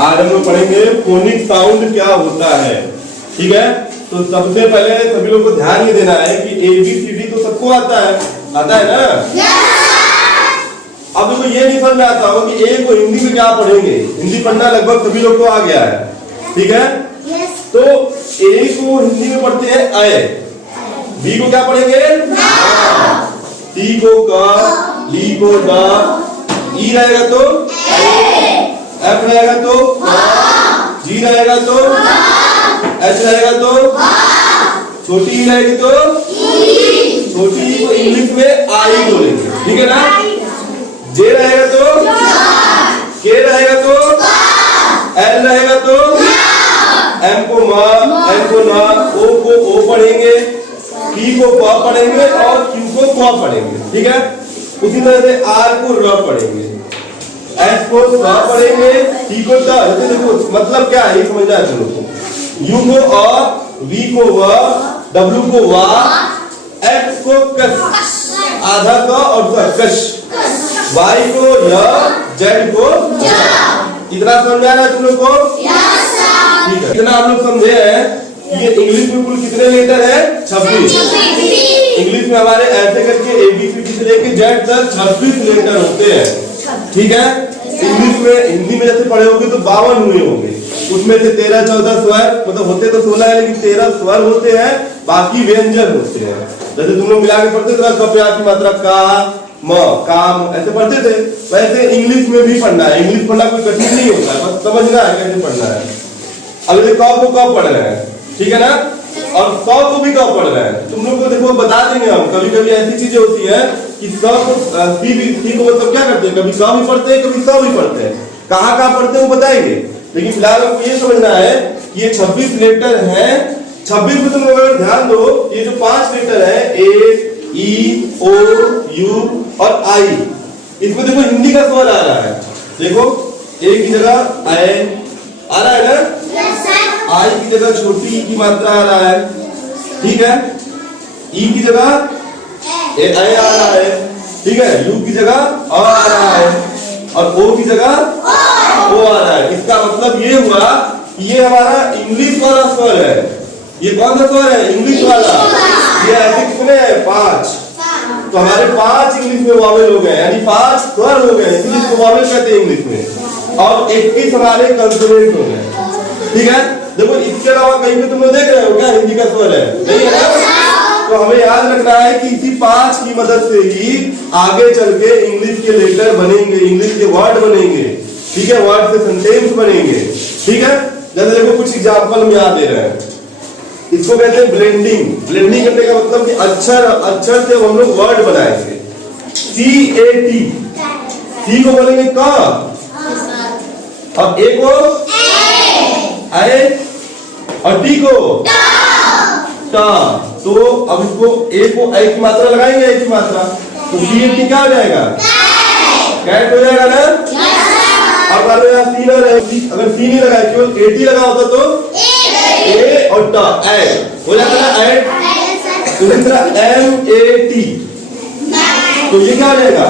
आज हम लोग पढ़ेंगे फोनिक साउंड क्या होता है। ठीक है, तो सबसे पहले सभी लोग को ध्यान ये देना है कि ABCD तो सबको आता है ना। अब देखो ये नहीं समझ में आता हो कि ए को हिंदी में क्या पढ़ेंगे। हिंदी पढ़ना लगभग सभी लोग को आ गया है, ठीक है। तो ए को हिंदी में पढ़ते हैं अय, बी को क्या पढ़ेंगे सी को क, डी को ड, ई रहेगा तो एफ रहेगा तो जी रहेगा तो एच रहेगा तो छोटी ई रहेगी तो छोटी ई को इंग्लिश में आई बोलेंगे, ठीक है ना। जे रहेगा तो के रहेगा तो एल रहेगा तो एम को म, एन को न, ओ को ओ पढ़ेंगे, पी को प पढ़ेंगे और क्यू को क पढ़ेंगे, ठीक है। उसी तरह से आर को र पढ़ेंगे, एस को स पढ़ेंगे, टी को ट। देखो मतलब क्या है ये समझना है तुम लोग को। यू को अ, वी को व, डब्ल्यू को वा, एक्स को कस, आधा क और कश, वाई को य, जेड को ज। इतना समझ आ रहा है तुम लोग को? ठीक है, इतना आप लोग समझे हैं। ये इंग्लिश में कुल कितने लेटर है? 26। इंग्लिश में हमारे ऐसे करके ABCD से लेके Z तक 26 लेटर होते हैं, ठीक है। इंग्लिश में हिंदी में जैसे पढ़े होंगे तो 52 हुए होंगे, उसमें से 13-14 स्वर, मतलब होते तो 16 है लेकिन 13 स्वर होते हैं, बाकी व्यंजन होते हैं। जैसे तुम लोग मिला के पढ़ते थे क प्याज की मात्रा का, म, काम ऐसे पढ़ते थे, वैसे इंग्लिश में भी पढ़ना है। इंग्लिश पढ़ना कोई कठिन नहीं होता है, बस समझना है कैसे पढ़ना है। अब ये क को कब पढ़ रहे हैं, ठीक है ना, और स को भी कब पढ़ रहे हैं तुम लोग को देखो बता देंगे हम। कभी कभी ऐसी चीजें होती है कि स को सी को मतलब क्या करते हैं, कभी क भी पढ़ते हैं कभी स भी पढ़ते हैं, कहाँ पढ़ते हैं वो बताएंगे। लेकिन फिलहाल हमको ये समझना है कि ये 26 लेटर हैं। 26 में तुम लोग अगर ध्यान दो, ये जो 5 लेटर है ए, ई, ओ, यू और आई, इसमें देखो हिंदी का स्वर आ रहा है। देखो ए की जगह आई आ रहा है ना, आई की जगह छोटी ई की मात्रा आ रहा है, ठीक है। ई की जगह ए आ रहा है, ठीक है। यू की जगह आ रहा है और ओ की जगह ओ आ रहा है। इसका मतलब ये हुआ कि ये हमारा इंग्लिश वाला स्वर है। ये कौन सा स्वर है? इंग्लिश वाला। ये ऐसे कितने हैं? 5। तो हमारे 5 इंग्लिश में वॉवेल हो गए, यानी 5 स्वर हो गए। इंग्लिश को वॉवेल कहते हैं इंग्लिश में, और 21 हमारे कंसोनेंट हो गए, ठीक है। देखो इसके अलावा कहीं पे तुम लोग देख रहे हो क्या हिंदी का स्वर है? नहीं है ना। तो हमें याद रखना है कि इसी 5 की मदद से ही आगे चल के इंग्लिश के लेटर बनेंगे, इंग्लिश के वर्ड बनेंगे, ठीक है। वर्ड से सेंटेंस बनेंगे, ठीक है। जैसे देखो कुछ एग्जांपल हम यहाँ दे रहे हैं। इसको कहते हैं ब्लेंडिंग। ब्लेंडिंग करने का मतलब कि अक्षर से हम लोग वर्ड बनाएंगे। CAT, सी को बोलेंगे क और ए को आए और टी को टा। तो अब इसको ए को आई की मात्रा लगाएंगे, ए की मात्रा, तो CAT क्या हो जाएगा? कैट हो जाएगा ना। अब अगर यहाँ सी ना रहे, अगर सी नहीं लगाए केवल AT लगा होता तो ए और टा, ऐड हो जाता ना, ऐड। तो इसी तरह MAT, तो ये क्या हो जाएगा?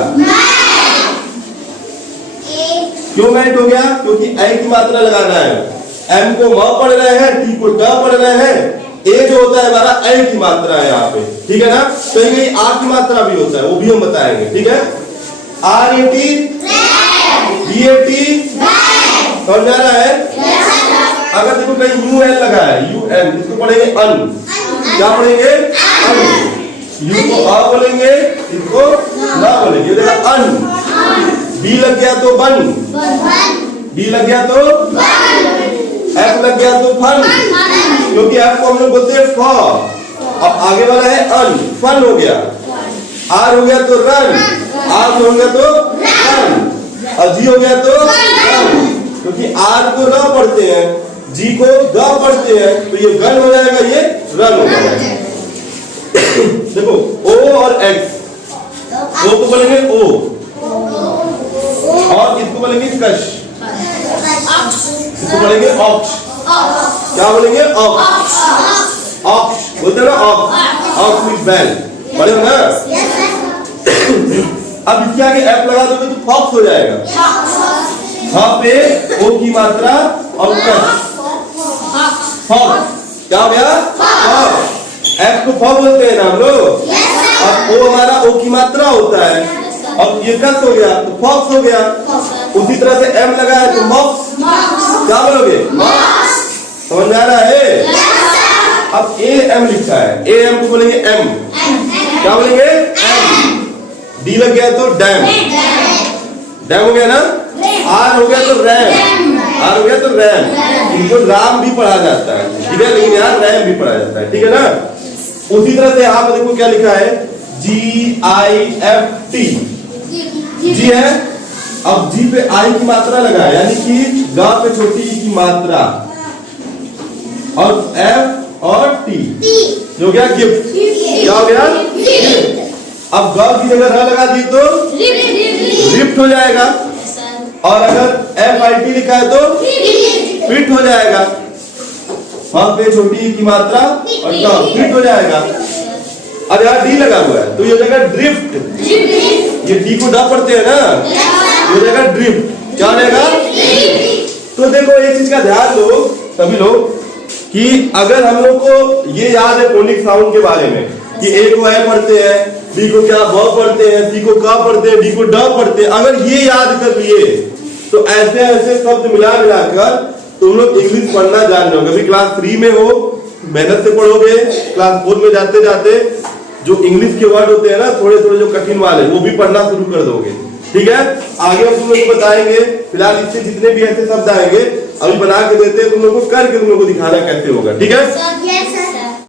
क्यों मैट हो गया? क्योंकि आई की मात्रा लगाना है। एम को म पढ़ रहे हैं, टी को ट पढ़ रहे हैं, ए जो होता है हमारा आई की मात्रा है यहाँ पे, ठीक है ना। कहीं कहीं आ की मात्रा भी होता है, वो भी हम बताएंगे, ठीक है। RAT, BAT समझ आ रहा है? अगर देखो कहीं UN लगा है, UN, इसको पढ़ेंगे अन। क्या पढ़ेंगे? अन। यू को अ बोलेंगे, इसको ना बोलेंगे, देखा अन। बी लग गया तो बन, बी लग गया तो एफ लग गया तो फन, क्योंकि एफ को हम लोग बोलते हैं फ। अब आगे वाला है अन, फन हो गया। आर हो गया तो रन, आर हो गया तो रन, और जी हो गया तो रन। क्योंकि आर को र पढ़ते हैं, जी को ग पढ़ते हैं, तो ये गन हो जाएगा, ये रन हो जाएगा। देखो ओ और एक्स, ओ को बोलेंगे ओ और इसको बोलेंगे कश, इसको बोलेंगे ऑक्ष। क्या बोलेंगे? ऑक्ष। ऑक्ष बोलते हैं ना, ऑक्ष। ऑक्ष मीन्स बैल, बड़े हो ना। अब इसके आगे एफ लगा दोगे तो फॉक्स हो जाएगा। हाँ पे ओ की मात्रा और क्या हो गया? एफ को फ बोलते हैं ना हम लोग। अब ओ हमारा ओ की मात्रा होता है, अब ये कस हो गया तो फॉक्स हो गया। उसी तरह से एम लगा है तो मॉक्स। क्या बोलोगे? समझ में आ रहा है? अब ए एम लिखा है, ए एम को बोलेंगे एम। क्या बोलेंगे? एम। डी लग गया तो डैम, डैम हो गया ना। आर हो गया तो रैम, आर हो गया तो रैम। इनको राम भी पढ़ा जाता है, ठीक है, लेकिन यहाँ रैम भी पढ़ा जाता है, ठीक है ना। उसी तरह से यहाँ पर देखो क्या लिखा है, GIFT। जी है, अब जी पे आई की मात्रा लगा है, यानी कि ग पे छोटी ई की मात्रा, और एफ और टी जो गया गिफ्ट। क्या हो गया? अब ग की जगह र लगा दी तो लिफ्ट हो जाएगा, और अगर FIT लिखा है तो फिट हो जाएगा। वहां पे छोटी ई की मात्रा और ट फिट हो जाएगा। अब यहाँ डी लगा हुआ है तो ये हो जाएगा ड्रिफ्ट। ये डी को ड पढ़ते हैं ना, ये हो जाएगा ड्रिफ्ट। क्या हो जाएगा? तो देखो एक चीज का ध्यान दो सभी लोग कि अगर हम लोग को ये याद है फोनिक साउंड के बारे में कि ए को ए पढ़ते हैं, बी को क्या ब पढ़ते हैं, सी को क पढ़ते हैं, डी को ड पढ़ते हैं, अगर ये याद कर लिए तो ऐसे ऐसे शब्द मिला मिलाकर तुम लोग इंग्लिश पढ़ना जान रहे हो। अभी क्लास 3 में हो, मेहनत से पढ़ोगे, क्लास 4 में जाते जाते जो इंग्लिश के वर्ड होते हैं ना थोड़े थोड़े जो कठिन वाले, वो भी पढ़ना शुरू कर दोगे, ठीक है। आगे हम तुम लोग को बताएंगे, फिलहाल इससे जितने भी ऐसे शब्द आएंगे अभी बना के देते हैं, तुम लोग को करके तुम लोग को दिखाना कैसे होगा, ठीक है।